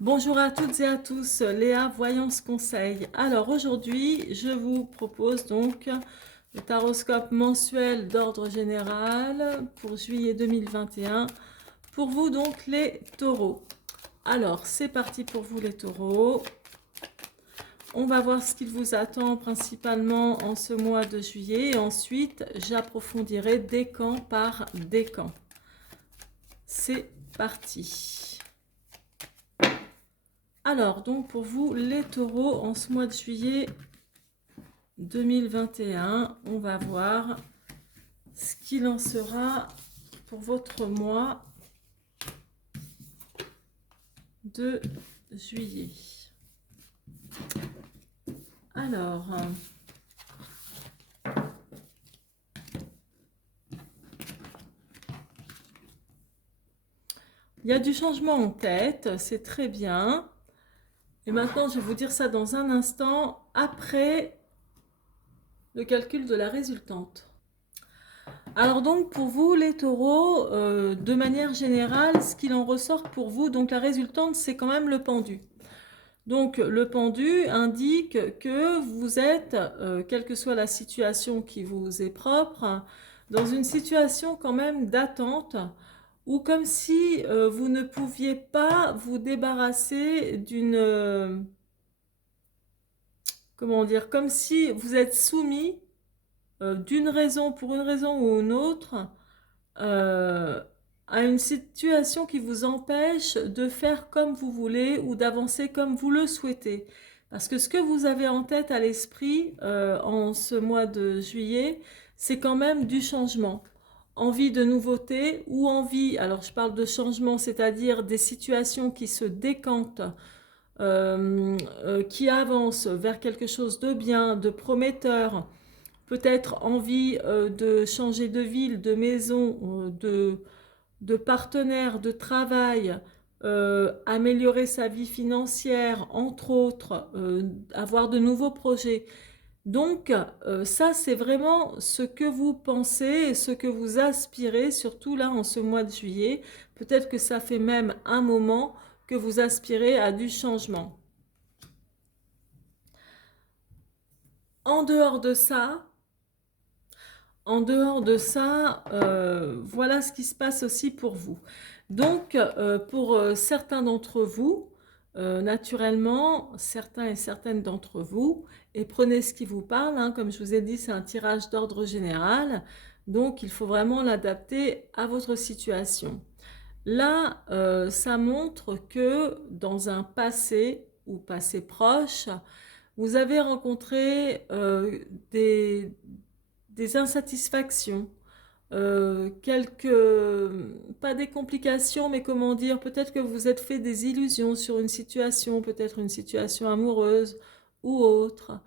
Bonjour à toutes et à tous, Léa Voyance Conseil. Alors aujourd'hui, je vous propose donc le taroscope mensuel d'ordre général pour juillet 2021. Pour vous donc les taureaux. Alors c'est parti pour vous les taureaux. On va voir ce qu'il vous attend principalement en ce mois de juillet et ensuite j'approfondirai décan par décan. C'est parti. Alors, donc pour vous, les taureaux, en ce mois de juillet 2021, on va voir ce qu'il en sera pour votre mois de juillet. Alors, il y a du changement en tête, c'est très bien. Et maintenant, je vais vous dire ça dans un instant, après le calcul de la résultante. Alors donc pour vous les taureaux, de manière générale, ce qu'il en ressort pour vous, donc la résultante c'est quand même le pendu. Donc le pendu indique que vous êtes, quelle que soit la situation qui vous est propre, dans une situation quand même d'attente, ou comme si vous ne pouviez pas vous débarrasser d'une... comment dire, comme si vous êtes soumis d'une raison, pour une raison ou une autre, euh, à une situation qui vous empêche de faire comme vous voulez ou d'avancer comme vous le souhaitez. Parce que ce que vous avez en tête à l'esprit en ce mois de juillet, c'est quand même du changement. Envie de nouveauté ou envie, alors je parle de changement, c'est-à-dire des situations qui se décantent, qui avancent vers quelque chose de bien, de prometteur, peut-être envie de changer de ville, de maison, de partenaire, de travail, améliorer sa vie financière, entre autres, avoir de nouveaux projets. Donc, ça, c'est vraiment ce que vous pensez et ce que vous aspirez, surtout là en ce mois de juillet. Peut-être que ça fait même un moment que vous aspirez à du changement. En dehors de ça, voilà ce qui se passe aussi pour vous. Donc, pour certains d'entre vous, naturellement, certains et certaines d'entre vous, et prenez ce qui vous parle, hein, comme je vous ai dit, c'est un tirage d'ordre général, donc il faut vraiment l'adapter à votre situation. Là, ça montre que dans un passé ou passé proche, vous avez rencontré des insatisfactions, quelques, pas des complications, mais comment dire, peut-être que vous vous êtes fait des illusions sur une situation, peut-être une situation amoureuse ou autre.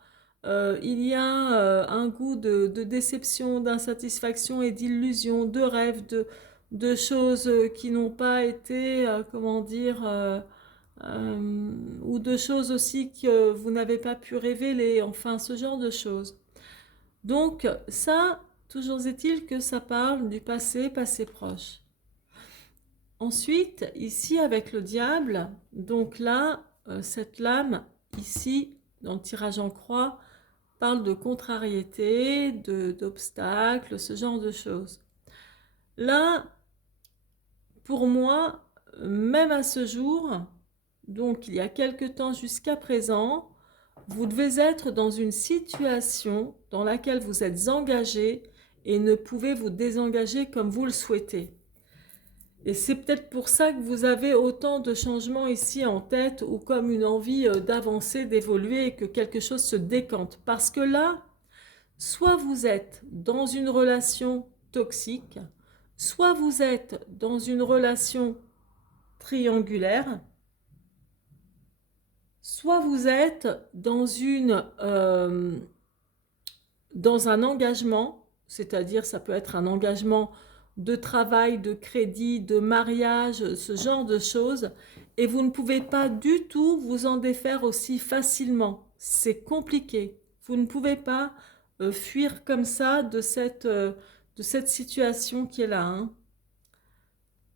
Il y a un goût de déception, d'insatisfaction et d'illusion, de rêve, de choses qui n'ont pas été, comment dire, ou de choses aussi que vous n'avez pas pu révéler, enfin ce genre de choses. Donc ça, toujours est-il que ça parle du passé, passé proche. Ensuite, ici avec le diable, donc là, cette lame, ici, dans le tirage en croix, parle de contrariété, d'obstacles, ce genre de choses. Là, pour moi, même à ce jour, donc il y a quelque temps jusqu'à présent, vous devez être dans une situation dans laquelle vous êtes engagé et ne pouvez vous désengager comme vous le souhaitez. Et c'est peut-être pour ça que vous avez autant de changements ici en tête ou comme une envie d'avancer, d'évoluer et que quelque chose se décante. Parce que là, soit vous êtes dans une relation toxique, soit vous êtes dans une relation triangulaire, soit vous êtes dans un engagement, c'est-à-dire ça peut être un engagement de travail, de crédit, de mariage, ce genre de choses, et vous ne pouvez pas du tout vous en défaire aussi facilement. C'est compliqué. Vous ne pouvez pas fuir comme ça de cette situation qui est là, hein.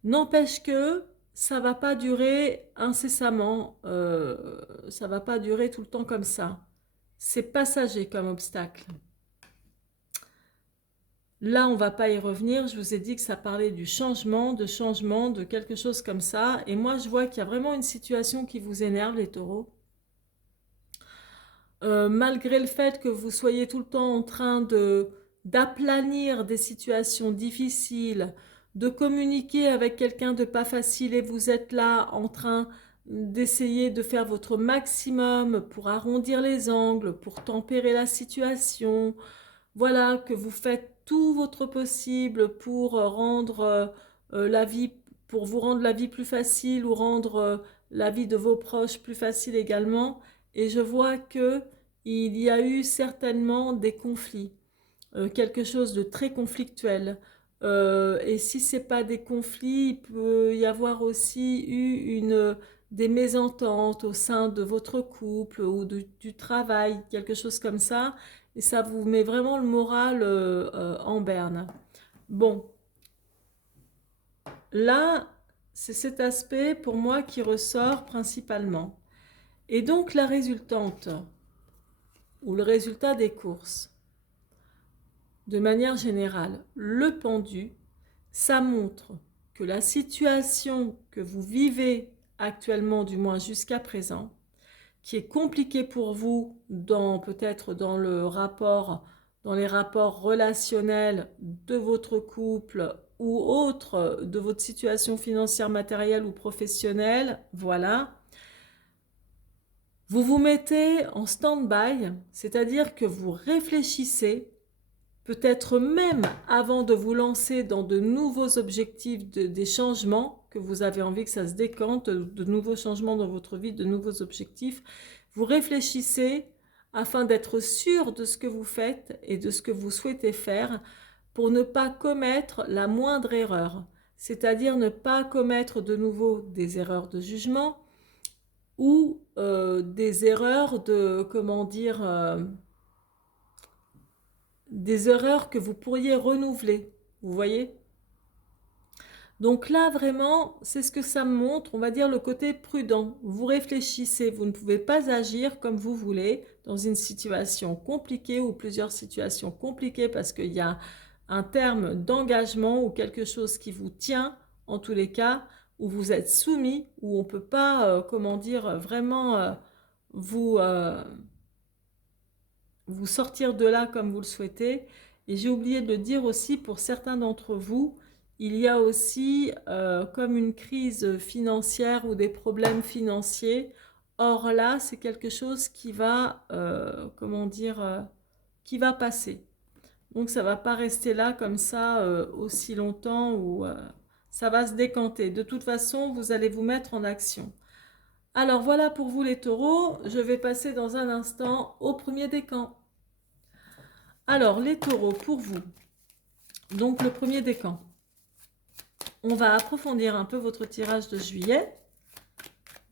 N'empêche que ça va pas durer incessamment, ça va pas durer tout le temps comme ça. C'est passager comme obstacle. Là, on va pas y revenir. Je vous ai dit que ça parlait du changement, de quelque chose comme ça. Et moi, je vois qu'il y a vraiment une situation qui vous énerve, les taureaux. Malgré le fait que vous soyez tout le temps en train d'aplanir des situations difficiles, de communiquer avec quelqu'un de pas facile et vous êtes là en train d'essayer de faire votre maximum pour arrondir les angles, pour tempérer la situation, voilà, que vous faites tout votre possible pour rendre la vie, pour vous rendre la vie plus facile ou rendre la vie de vos proches plus facile également. Et je vois que il y a eu certainement des conflits, quelque chose de très conflictuel. Et si c'est pas des conflits, il peut y avoir aussi eu des mésententes au sein de votre couple ou du travail, quelque chose comme ça. Et ça vous met vraiment le moral en berne. Bon, là, c'est cet aspect pour moi qui ressort principalement. Et donc la résultante, ou le résultat des courses, de manière générale, le pendu, ça montre que la situation que vous vivez actuellement, du moins jusqu'à présent, qui est compliquée pour vous peut-être dans dans les rapports relationnels de votre couple ou autre, de votre situation financière, matérielle ou professionnelle, voilà. Vous vous mettez en stand-by, c'est-à-dire que vous réfléchissez, peut-être même avant de vous lancer dans de nouveaux objectifs, des changements, que vous avez envie que ça se décante, de nouveaux changements dans votre vie, de nouveaux objectifs. Vous réfléchissez afin d'être sûr de ce que vous faites et de ce que vous souhaitez faire pour ne pas commettre la moindre erreur, c'est-à-dire ne pas commettre de nouveau des erreurs de jugement ou des erreurs des erreurs que vous pourriez renouveler, vous voyez? Donc là, vraiment, c'est ce que ça me montre, on va dire le côté prudent. Vous réfléchissez, vous ne pouvez pas agir comme vous voulez dans une situation compliquée ou plusieurs situations compliquées parce qu'il y a un terme d'engagement ou quelque chose qui vous tient, en tous les cas, où vous êtes soumis, où on ne peut pas, vraiment vous, vous sortir de là comme vous le souhaitez. Et j'ai oublié de le dire aussi, pour certains d'entre vous, il y a aussi comme une crise financière ou des problèmes financiers. Or là, c'est quelque chose qui va, qui va passer. Donc ça ne va pas rester là comme ça aussi longtemps ou ça va se décanter. De toute façon, vous allez vous mettre en action. Alors voilà pour vous les taureaux. Je vais passer dans un instant au premier décan. Alors, les taureaux, pour vous, donc le premier décan, on va approfondir un peu votre tirage de juillet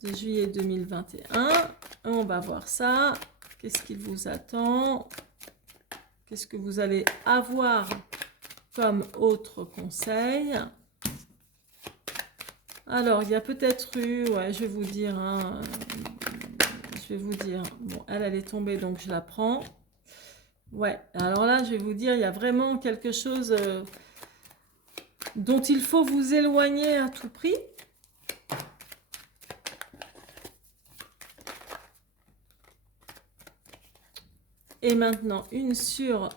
2021. On va voir ça. Qu'est-ce qu'il vous attend? Qu'est-ce que vous allez avoir comme autre conseil? Alors, il y a peut-être eu, ouais, je vais vous dire, bon, elle est tombée, donc je la prends. Ouais, alors là, je vais vous dire, il y a vraiment quelque chose dont il faut vous éloigner à tout prix. Et maintenant, une sur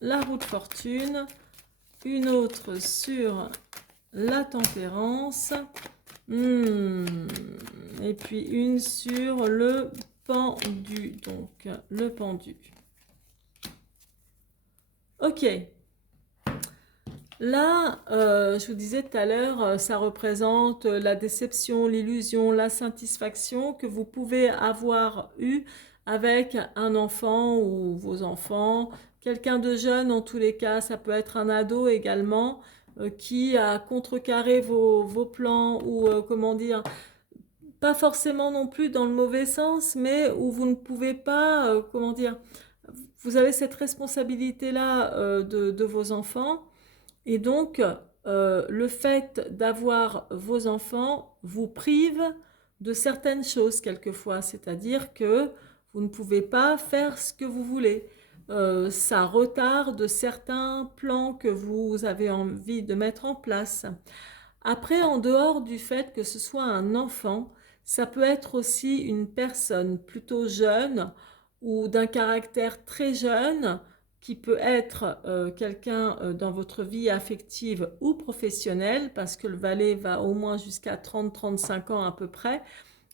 la roue de fortune, une autre sur la tempérance, et puis une sur le pendu. Donc, le pendu. Ok. Là, je vous disais tout à l'heure, ça représente la déception, l'illusion, la satisfaction que vous pouvez avoir eu avec un enfant ou vos enfants, quelqu'un de jeune en tous les cas, ça peut être un ado également, qui a contrecarré vos plans ou pas forcément non plus dans le mauvais sens, mais où vous ne pouvez pas, vous avez cette responsabilité-là de vos enfants. Et donc, le fait d'avoir vos enfants vous prive de certaines choses quelquefois, c'est-à-dire que vous ne pouvez pas faire ce que vous voulez. Ça retarde certains plans que vous avez envie de mettre en place. Après, en dehors du fait que ce soit un enfant, ça peut être aussi une personne plutôt jeune ou d'un caractère très jeune qui peut être quelqu'un dans votre vie affective ou professionnelle, parce que le valet va au moins jusqu'à 30-35 ans à peu près,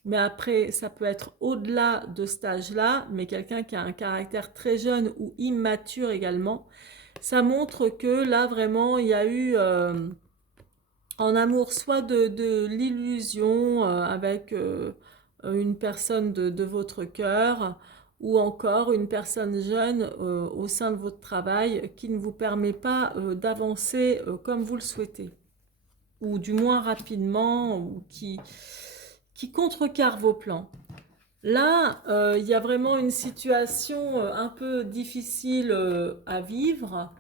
mais après ça peut être au-delà de cet âge-là, mais quelqu'un qui a un caractère très jeune ou immature également. Ça montre que là vraiment il y a eu en amour soit de l'illusion avec une personne de votre cœur, ou encore une personne jeune au sein de votre travail qui ne vous permet pas d'avancer comme vous le souhaitez, ou du moins rapidement, ou qui contrecarre vos plans. Là, il y a vraiment une situation un peu difficile à vivre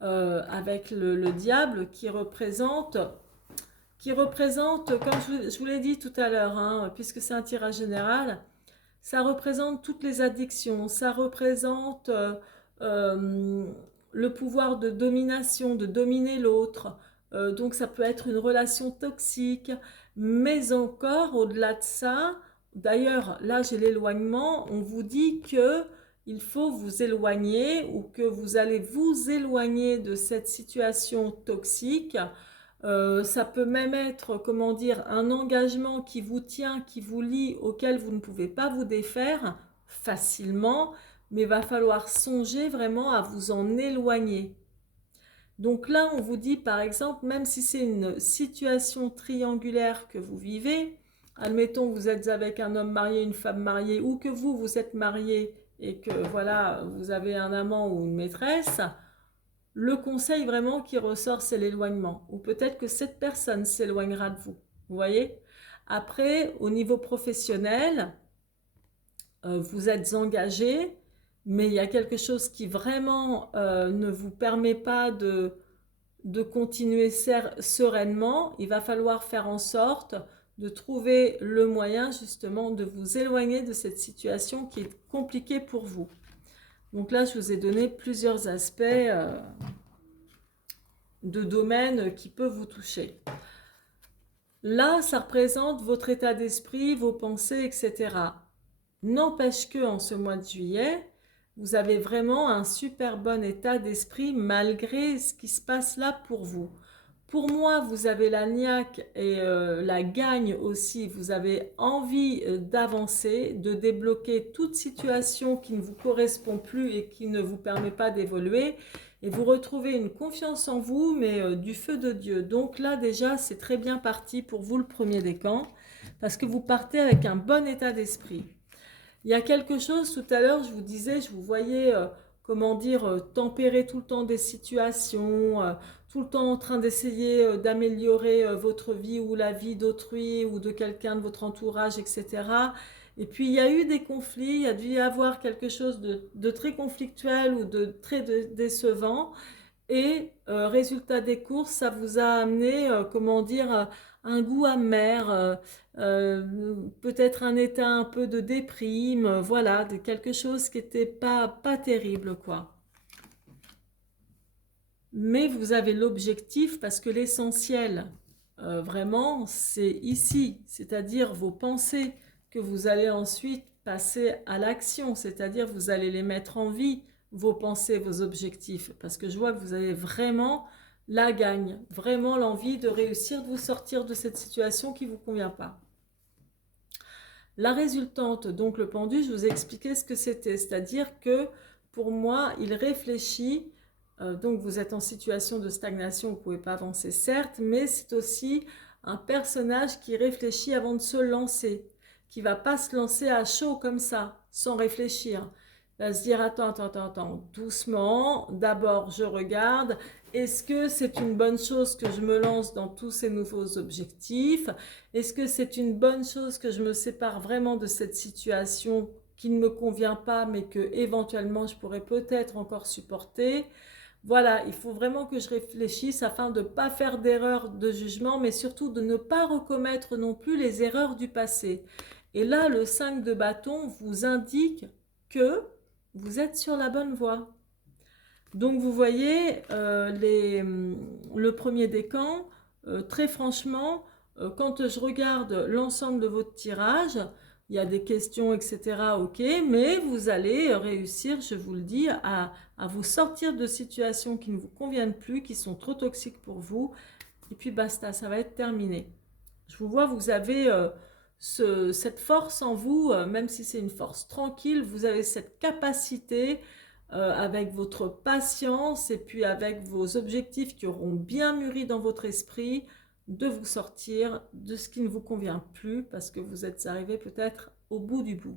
avec le diable qui représente, comme je vous l'ai dit tout à l'heure, hein, puisque c'est un tirage général, ça représente toutes les addictions, ça représente euh, le pouvoir de domination, de dominer l'autre. Donc ça peut être une relation toxique, mais encore au-delà de ça, d'ailleurs là j'ai l'éloignement, on vous dit que il faut vous éloigner ou que vous allez vous éloigner de cette situation toxique. Ça peut même être, comment dire, un engagement qui vous tient, qui vous lie, auquel vous ne pouvez pas vous défaire facilement, mais il va falloir songer vraiment à vous en éloigner. Donc là, on vous dit, par exemple, même si c'est une situation triangulaire que vous vivez, admettons vous êtes avec un homme marié, une femme mariée, ou que vous êtes marié et que voilà, vous avez un amant ou une maîtresse, le conseil vraiment qui ressort, c'est l'éloignement. Ou peut-être que cette personne s'éloignera de vous. Vous voyez? Après, au niveau professionnel, vous êtes engagé, mais il y a quelque chose qui vraiment ne vous permet pas de continuer sereinement. Il va falloir faire en sorte de trouver le moyen justement de vous éloigner de cette situation qui est compliquée pour vous. Donc là, je vous ai donné plusieurs aspects de domaines qui peuvent vous toucher. Là, ça représente votre état d'esprit, vos pensées, etc. N'empêche que en ce mois de juillet, vous avez vraiment un super bon état d'esprit malgré ce qui se passe là pour vous. Pour moi, vous avez la niaque et la gagne aussi. Vous avez envie d'avancer, de débloquer toute situation qui ne vous correspond plus et qui ne vous permet pas d'évoluer. Et vous retrouvez une confiance en vous, mais du feu de Dieu. Donc là, déjà, c'est très bien parti pour vous le premier décan, parce que vous partez avec un bon état d'esprit. Il y a quelque chose, tout à l'heure, je vous disais, je vous voyais, comment dire, tempérer tout le temps des situations, tout le temps en train d'essayer d'améliorer votre vie ou la vie d'autrui ou de quelqu'un de votre entourage, etc. Et puis, il y a eu des conflits, il y a dû y avoir quelque chose de très conflictuel ou de très décevant. Et résultat des courses, ça vous a amené, comment dire, un goût amer, peut-être un état un peu de déprime, voilà, quelque chose qui n'était pas terrible, quoi. Mais vous avez l'objectif parce que l'essentiel, vraiment, c'est ici, c'est-à-dire vos pensées que vous allez ensuite passer à l'action, c'est-à-dire vous allez les mettre en vie, vos pensées, vos objectifs, parce que je vois que vous avez vraiment la gagne, vraiment l'envie de réussir, de vous sortir de cette situation qui ne vous convient pas. La résultante, donc le pendu, je vous ai expliqué ce que c'était, c'est-à-dire que pour moi, il réfléchit, donc vous êtes en situation de stagnation, vous ne pouvez pas avancer certes, mais c'est aussi un personnage qui réfléchit avant de se lancer, qui ne va pas se lancer à chaud comme ça, sans réfléchir. Il va se dire, attends, doucement, d'abord je regarde, est-ce que c'est une bonne chose que je me lance dans tous ces nouveaux objectifs? Est-ce que c'est une bonne chose que je me sépare vraiment de cette situation qui ne me convient pas, mais que éventuellement je pourrais peut-être encore supporter? Voilà, il faut vraiment que je réfléchisse afin de ne pas faire d'erreur de jugement, mais surtout de ne pas recommettre non plus les erreurs du passé. Et là, le 5 de bâton vous indique que vous êtes sur la bonne voie. Donc vous voyez, le premier décan, très franchement, quand je regarde l'ensemble de votre tirage, il y a des questions, etc. Ok, mais vous allez réussir, je vous le dis, à vous sortir de situations qui ne vous conviennent plus, qui sont trop toxiques pour vous. Et puis basta, ça va être terminé. Je vous vois, vous avez cette force en vous, même si c'est une force tranquille, vous avez cette capacité avec votre patience et puis avec vos objectifs qui auront bien mûri dans votre esprit, de vous sortir de ce qui ne vous convient plus parce que vous êtes arrivé peut-être au bout du bout.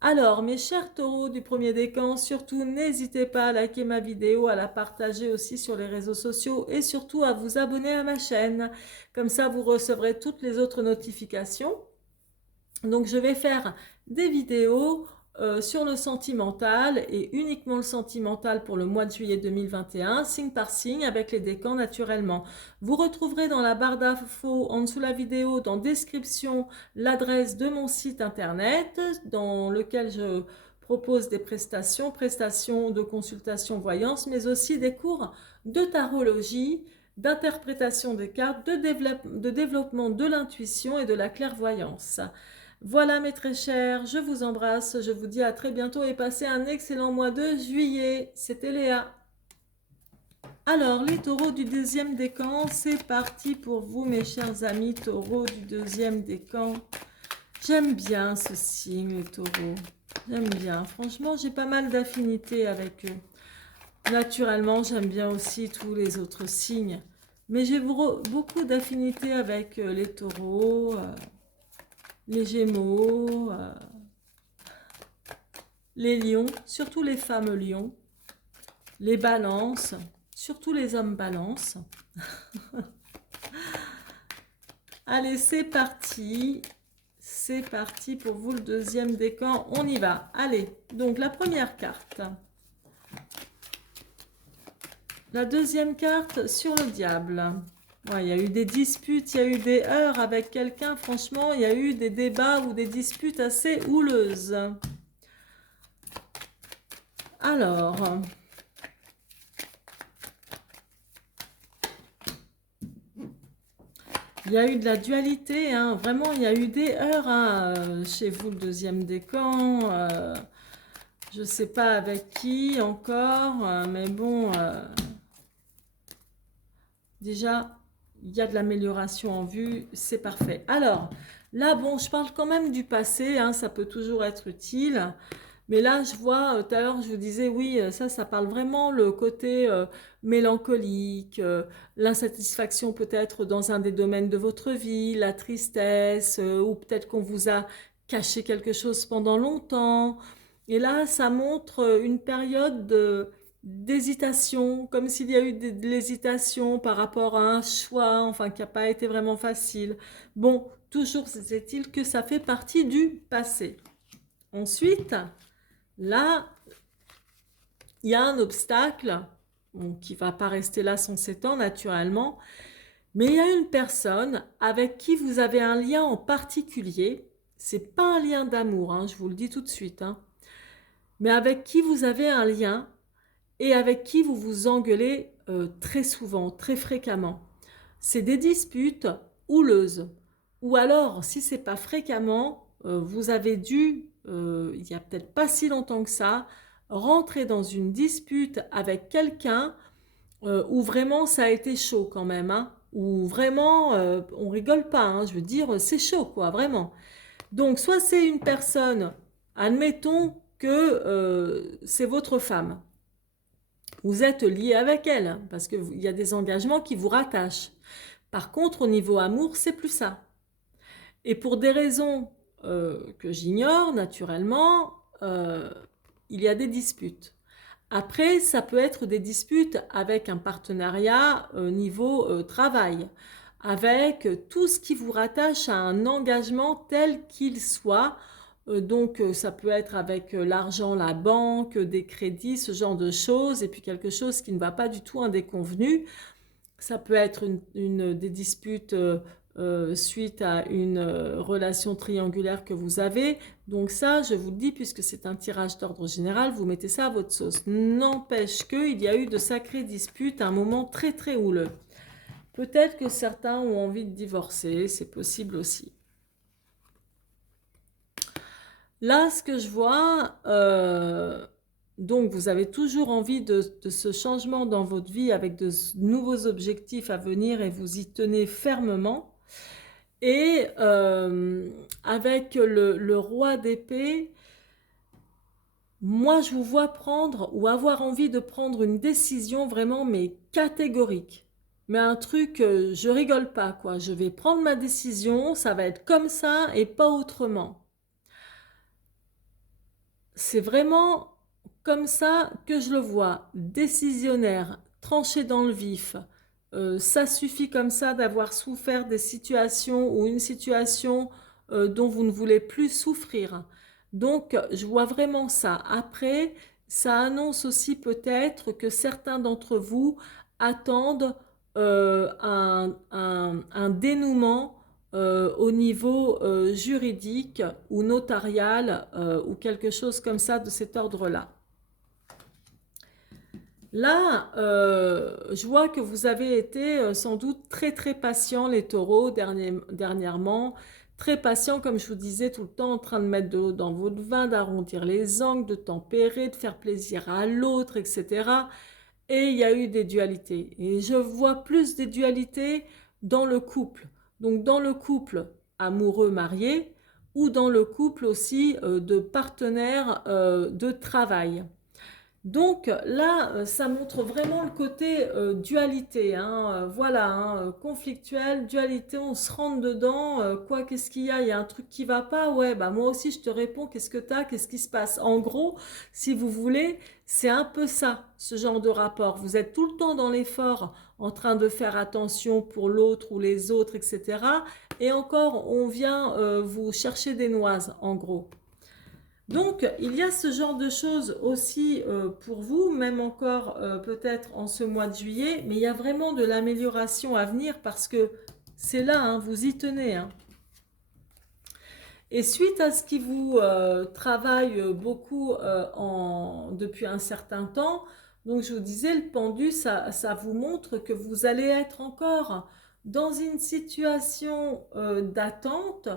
Alors, mes chers taureaux du premier décan, surtout n'hésitez pas à liker ma vidéo, à la partager aussi sur les réseaux sociaux et surtout à vous abonner à ma chaîne. Comme ça, vous recevrez toutes les autres notifications. Donc, je vais faire des vidéos sur le sentimental et uniquement le sentimental pour le mois de juillet 2021, signe par signe avec les décans naturellement. Vous retrouverez dans la barre d'infos en dessous de la vidéo, dans description, l'adresse de mon site internet dans lequel je propose des prestations de consultation voyance, mais aussi des cours de tarologie, d'interprétation des cartes, de développement de l'intuition et de la clairvoyance. Voilà mes très chers, je vous embrasse, je vous dis à très bientôt et passez un excellent mois de juillet. C'était Léa. Alors, les taureaux du deuxième décan, c'est parti pour vous mes chers amis taureaux du deuxième décan. J'aime bien ce signe, les taureaux. J'aime bien. Franchement, j'ai pas mal d'affinités avec eux. Naturellement, j'aime bien aussi tous les autres signes. Mais j'ai beaucoup d'affinités avec les taureaux, les gémeaux, les lions, surtout les femmes lions, les balances, surtout les hommes balances. Allez, c'est parti. C'est parti pour vous le deuxième décan. On y va. Allez, donc la première carte. La deuxième carte sur le diable. Ouais, il y a eu des disputes, il y a eu des heurts avec quelqu'un. Franchement, il y a eu des débats ou des disputes assez houleuses. Alors, il y a eu de la dualité, hein. Vraiment, il y a eu des heurts hein, chez vous, le deuxième décan. Je ne sais pas avec qui encore, mais bon, déjà, il y a de l'amélioration en vue, c'est parfait. Alors, là, bon, je parle quand même du passé, hein, ça peut toujours être utile. Mais là, je vois, tout à l'heure, je vous disais, oui, ça parle vraiment le côté mélancolique, l'insatisfaction peut-être dans un des domaines de votre vie, la tristesse, ou peut-être qu'on vous a caché quelque chose pendant longtemps. Et là, ça montre une période d'hésitation, comme s'il y a eu de l'hésitation par rapport à un choix, enfin, qui n'a pas été vraiment facile. Bon, toujours est-il que ça fait partie du passé. Ensuite, là, il y a un obstacle bon, qui ne va pas rester là sans s'étendre naturellement, mais il y a une personne avec qui vous avez un lien en particulier. C'est pas un lien d'amour, hein, je vous le dis tout de suite, hein, mais avec qui vous avez un lien et avec qui vous vous engueulez très souvent, très fréquemment. C'est des disputes houleuses. Ou alors, si c'est pas fréquemment, vous avez dû, il n'y a peut-être pas si longtemps que ça, rentrer dans une dispute avec quelqu'un où vraiment ça a été chaud quand même, hein, où vraiment on rigole pas, hein, je veux dire c'est chaud quoi, vraiment. Donc soit c'est une personne, admettons que c'est votre femme, vous êtes lié avec elle parce qu'il y a des engagements qui vous rattachent. Par contre au niveau amour c'est plus ça. Et pour des raisons que j'ignore naturellement, il y a des disputes. Après, ça peut être des disputes avec un partenariat niveau travail, avec tout ce qui vous rattache à un engagement tel qu'il soit, Donc, ça peut être avec l'argent, la banque, des crédits, ce genre de choses, et puis quelque chose qui ne va pas du tout, un déconvenu. Ça peut être des disputes suite à une relation triangulaire que vous avez. Donc ça, je vous le dis, puisque c'est un tirage d'ordre général, vous mettez ça à votre sauce. N'empêche qu'il y a eu de sacrées disputes à un moment très très houleux. Peut-être que certains ont envie de divorcer, c'est possible aussi. Là, ce que je vois, donc vous avez toujours envie de ce changement dans votre vie avec de nouveaux objectifs à venir et vous y tenez fermement. Et avec le roi d'épée, moi je vous vois prendre ou avoir envie de prendre une décision vraiment mais catégorique. Mais un truc, je rigole pas quoi. Je vais prendre ma décision, ça va être comme ça et pas autrement. C'est vraiment comme ça que je le vois, décisionnaire, tranché dans le vif. Ça suffit comme ça d'avoir souffert des situations ou une situation dont vous ne voulez plus souffrir. Donc, je vois vraiment ça. Après, ça annonce aussi peut-être que certains d'entre vous attendent un dénouement au niveau juridique ou notarial ou quelque chose comme ça de cet ordre-là. Là, je vois que vous avez été sans doute très très patient les taureaux dernièrement, très patient comme je vous disais tout le temps en train de mettre de l'eau dans votre vin, d'arrondir les angles, de tempérer, de faire plaisir à l'autre, etc. Et il y a eu des dualités. Et je vois plus des dualités dans le couple. Donc dans le couple amoureux marié ou dans le couple aussi de partenaires de travail. Donc là, ça montre vraiment le côté dualité, hein, voilà, hein, conflictuel, dualité, on se rentre dedans, quoi, qu'est-ce qu'il y a? Il y a un truc qui va pas? Ouais, bah moi aussi je te réponds, qu'est-ce que t'as? Qu'est-ce qui se passe? En gros, si vous voulez, c'est un peu ça, ce genre de rapport. Vous êtes tout le temps dans l'effort, en train de faire attention pour l'autre ou les autres, etc. Et encore, on vient vous chercher des noises, en gros. Donc, il y a ce genre de choses aussi pour vous, même encore peut-être en ce mois de juillet, mais il y a vraiment de l'amélioration à venir parce que c'est là, hein, vous y tenez. Hein. Et suite à ce qui vous travaille beaucoup depuis un certain temps, donc je vous disais, le pendu, ça vous montre que vous allez être encore dans une situation d'attente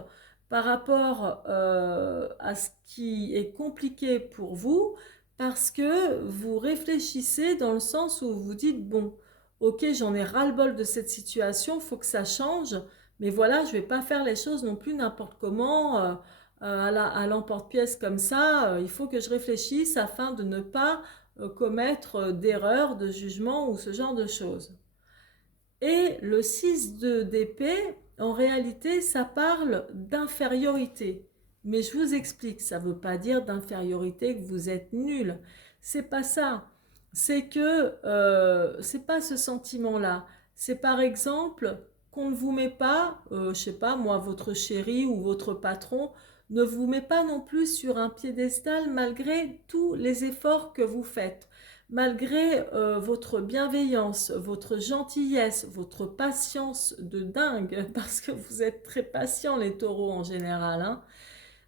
par rapport à ce qui est compliqué pour vous, parce que vous réfléchissez dans le sens où vous vous dites, bon, ok, j'en ai ras-le-bol de cette situation, il faut que ça change. Mais voilà, je ne vais pas faire les choses non plus n'importe comment, à l'emporte-pièce comme ça. Il faut que je réfléchisse afin de ne pas commettre d'erreurs, de jugement ou ce genre de choses. Et le 6 d'épée, en réalité, ça parle d'infériorité. Mais je vous explique, ça ne veut pas dire d'infériorité que vous êtes nul. C'est pas ça. C'est que c'est pas ce sentiment-là. C'est par exemple qu'on ne vous met pas, je sais pas moi, votre chéri ou votre patron ne vous met pas non plus sur un piédestal malgré tous les efforts que vous faites malgré votre bienveillance, votre gentillesse, votre patience de dingue, parce que vous êtes très patients les taureaux en général. Hein.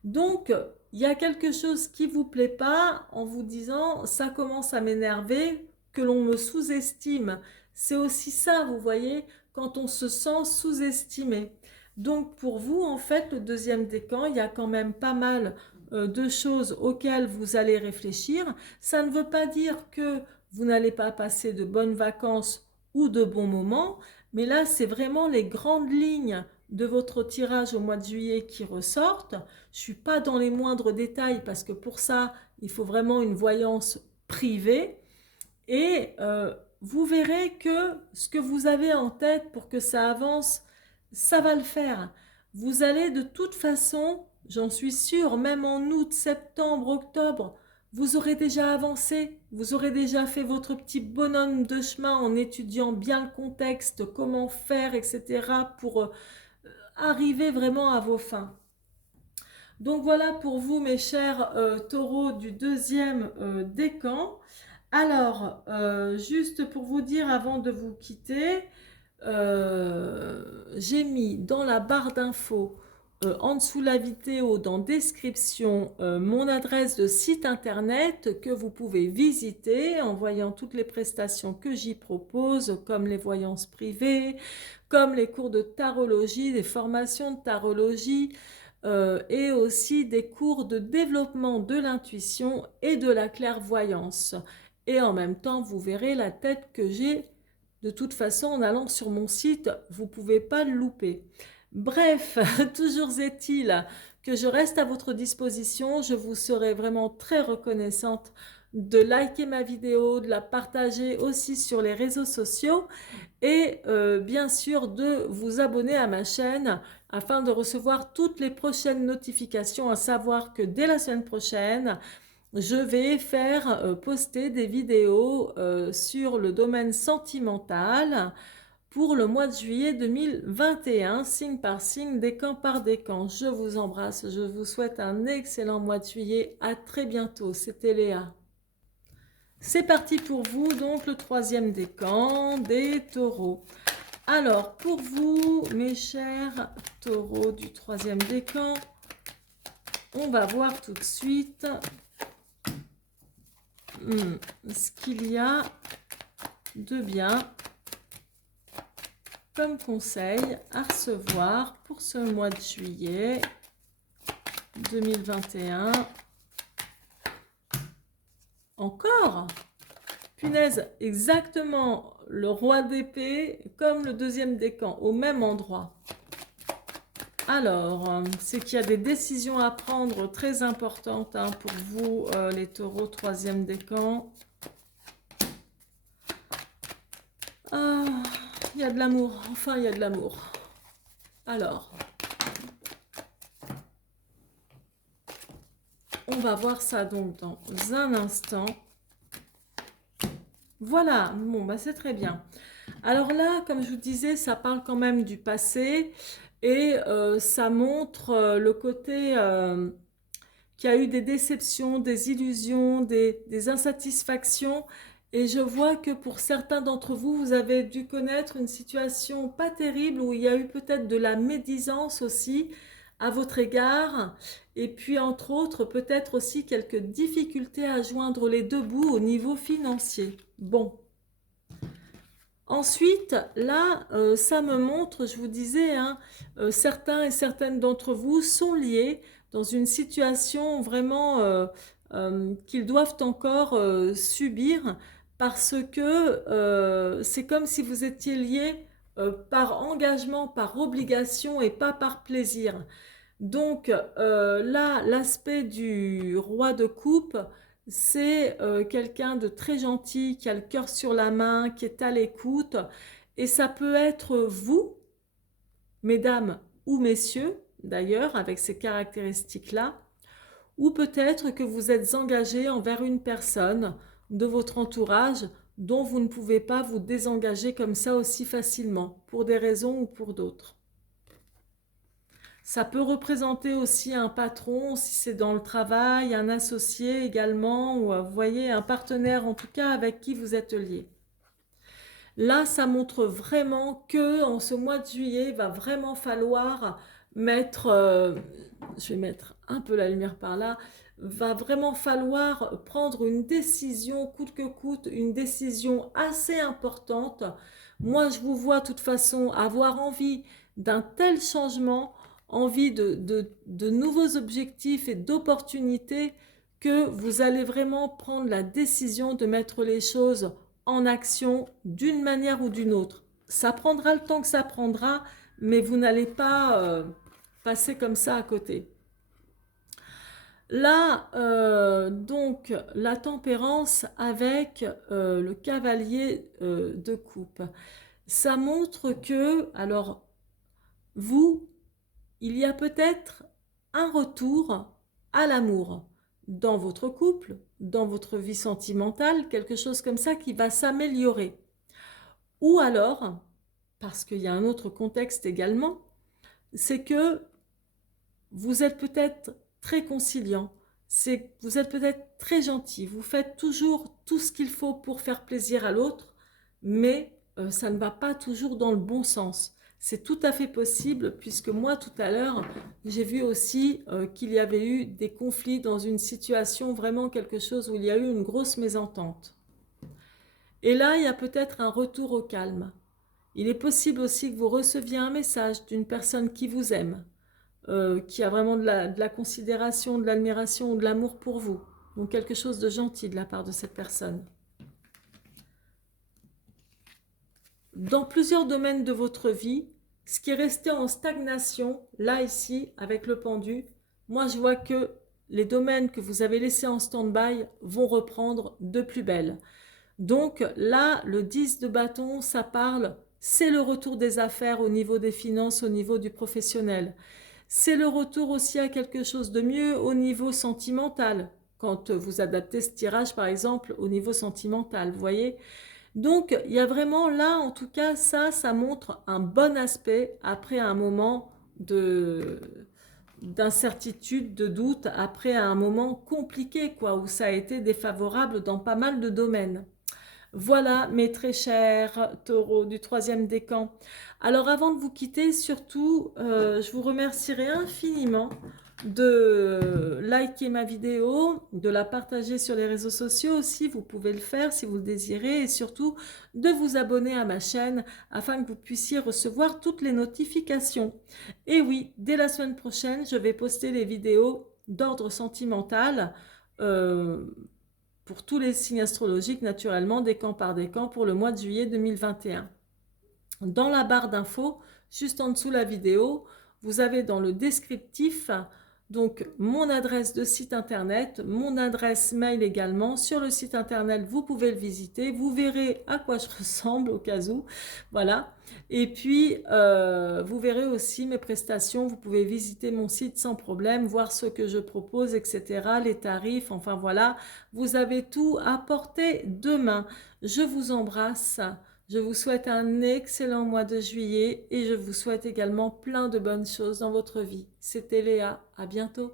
Donc, il y a quelque chose qui ne vous plaît pas en vous disant ça commence à m'énerver, que l'on me sous-estime. C'est aussi ça, vous voyez, quand on se sent sous-estimé. Donc pour vous, en fait, le deuxième décan, il y a quand même pas mal de choses auxquelles vous allez réfléchir. Ça ne veut pas dire que vous n'allez pas passer de bonnes vacances ou de bons moments, mais là, c'est vraiment les grandes lignes de votre tirage au mois de juillet qui ressortent. Je ne suis pas dans les moindres détails parce que pour ça, il faut vraiment une voyance privée. Et vous verrez que ce que vous avez en tête pour que ça avance, ça va le faire. Vous allez de toute façon, j'en suis sûre, même en août, septembre, octobre, vous aurez déjà avancé, vous aurez déjà fait votre petit bonhomme de chemin en étudiant bien le contexte, comment faire, etc. pour arriver vraiment à vos fins. Donc voilà pour vous mes chers taureaux du deuxième décan. Alors, juste pour vous dire avant de vous quitter, j'ai mis dans la barre d'infos, en dessous de la vidéo, dans description, mon adresse de site internet que vous pouvez visiter en voyant toutes les prestations que j'y propose, comme les voyances privées, comme les cours de tarologie, des formations de tarologie, et aussi des cours de développement de l'intuition et de la clairvoyance. Et en même temps, vous verrez la tête que j'ai. De toute façon, en allant sur mon site, vous ne pouvez pas le louper. Bref, toujours est-il que je reste à votre disposition. Je vous serai vraiment très reconnaissante de liker ma vidéo, de la partager aussi sur les réseaux sociaux et bien sûr de vous abonner à ma chaîne afin de recevoir toutes les prochaines notifications, à savoir que dès la semaine prochaine, je vais faire poster des vidéos sur le domaine sentimental pour le mois de juillet 2021, signe par signe, décan par décan. Je vous embrasse, je vous souhaite un excellent mois de juillet. À très bientôt, c'était Léa. C'est parti pour vous, donc le troisième décan des taureaux. Alors, pour vous, mes chers taureaux du troisième décan, on va voir tout de suite ce qu'il y a de bien comme conseil à recevoir pour ce mois de juillet 2021. Encore? Punaise, exactement le roi d'épée comme le deuxième décan, au même endroit. Alors, c'est qu'il y a des décisions à prendre très importantes pour vous, les taureaux, troisième décan. Ah, il y a de l'amour, enfin il y a de l'amour. Alors, on va voir ça donc dans un instant. Voilà, bon, bah c'est très bien. Alors là, comme je vous disais, ça parle quand même du passé et ça montre le côté qu'il y a eu des déceptions, des illusions, des insatisfactions. Et je vois que pour certains d'entre vous, vous avez dû connaître une situation pas terrible où il y a eu peut-être de la médisance aussi à votre égard. Et puis, entre autres, peut-être aussi quelques difficultés à joindre les deux bouts au niveau financier. Bon. Ensuite, là, ça me montre, je vous disais, certains et certaines d'entre vous sont liés dans une situation vraiment qu'ils doivent encore subir parce que c'est comme si vous étiez liés par engagement, par obligation et pas par plaisir. Donc là, l'aspect du roi de coupe, c'est quelqu'un de très gentil, qui a le cœur sur la main, qui est à l'écoute. Et ça peut être vous, mesdames ou messieurs, d'ailleurs, avec ces caractéristiques-là. Ou peut-être que vous êtes engagé envers une personne de votre entourage dont vous ne pouvez pas vous désengager comme ça aussi facilement, pour des raisons ou pour d'autres. Ça peut représenter aussi un patron, si c'est dans le travail, un associé également, ou vous voyez, un partenaire en tout cas avec qui vous êtes lié. Là, ça montre vraiment que en ce mois de juillet, il va vraiment falloir mettre, je vais mettre un peu la lumière par là, va vraiment falloir prendre une décision coûte que coûte, une décision assez importante. Moi, je vous vois de toute façon avoir envie d'un tel changement, envie de nouveaux objectifs et d'opportunités que vous allez vraiment prendre la décision de mettre les choses en action d'une manière ou d'une autre. Ça prendra le temps que ça prendra, mais vous n'allez pas passer comme ça à côté. Là, donc, la tempérance avec le cavalier de coupe. Ça montre que, alors, vous, il y a peut-être un retour à l'amour dans votre couple, dans votre vie sentimentale, quelque chose comme ça qui va s'améliorer. Ou alors, parce qu'il y a un autre contexte également, c'est que vous êtes peut-être très conciliant. Vous êtes peut-être très gentil, vous faites toujours tout ce qu'il faut pour faire plaisir à l'autre, mais ça ne va pas toujours dans le bon sens. C'est tout à fait possible, puisque moi, tout à l'heure, j'ai vu aussi qu'il y avait eu des conflits dans une situation, vraiment quelque chose où il y a eu une grosse mésentente. Et là, il y a peut-être un retour au calme. Il est possible aussi que vous receviez un message d'une personne qui vous aime, qui a vraiment de la considération, de l'admiration ou de l'amour pour vous. Donc quelque chose de gentil de la part de cette personne. Dans plusieurs domaines de votre vie, ce qui est resté en stagnation, là ici, avec le pendu, moi je vois que les domaines que vous avez laissés en stand-by vont reprendre de plus belle. Donc là, le 10 de bâton, ça parle, c'est le retour des affaires au niveau des finances, au niveau du professionnel. C'est le retour aussi à quelque chose de mieux au niveau sentimental, quand vous adaptez ce tirage par exemple au niveau sentimental, vous voyez. Donc il y a vraiment là, en tout cas, ça montre un bon aspect après un moment d'incertitude, de doute, après un moment compliqué, quoi, où ça a été défavorable dans pas mal de domaines. Voilà, mes très chers taureaux du troisième décan. Alors avant de vous quitter, surtout, je vous remercierai infiniment de liker ma vidéo, de la partager sur les réseaux sociaux aussi, vous pouvez le faire si vous le désirez, et surtout de vous abonner à ma chaîne afin que vous puissiez recevoir toutes les notifications. Et oui, dès la semaine prochaine, je vais poster les vidéos d'ordre sentimental, pour tous les signes astrologiques, naturellement, décan par décan, pour le mois de juillet 2021. Dans la barre d'infos, juste en dessous de la vidéo, vous avez dans le descriptif donc mon adresse de site internet, mon adresse mail également. Sur le site internet, vous pouvez le visiter, vous verrez à quoi je ressemble au cas où, voilà. Et puis, vous verrez aussi mes prestations, vous pouvez visiter mon site sans problème, voir ce que je propose, etc., les tarifs, enfin voilà. Vous avez tout à portée de main. Je vous embrasse. Je vous souhaite un excellent mois de juillet et je vous souhaite également plein de bonnes choses dans votre vie. C'était Léa, à bientôt.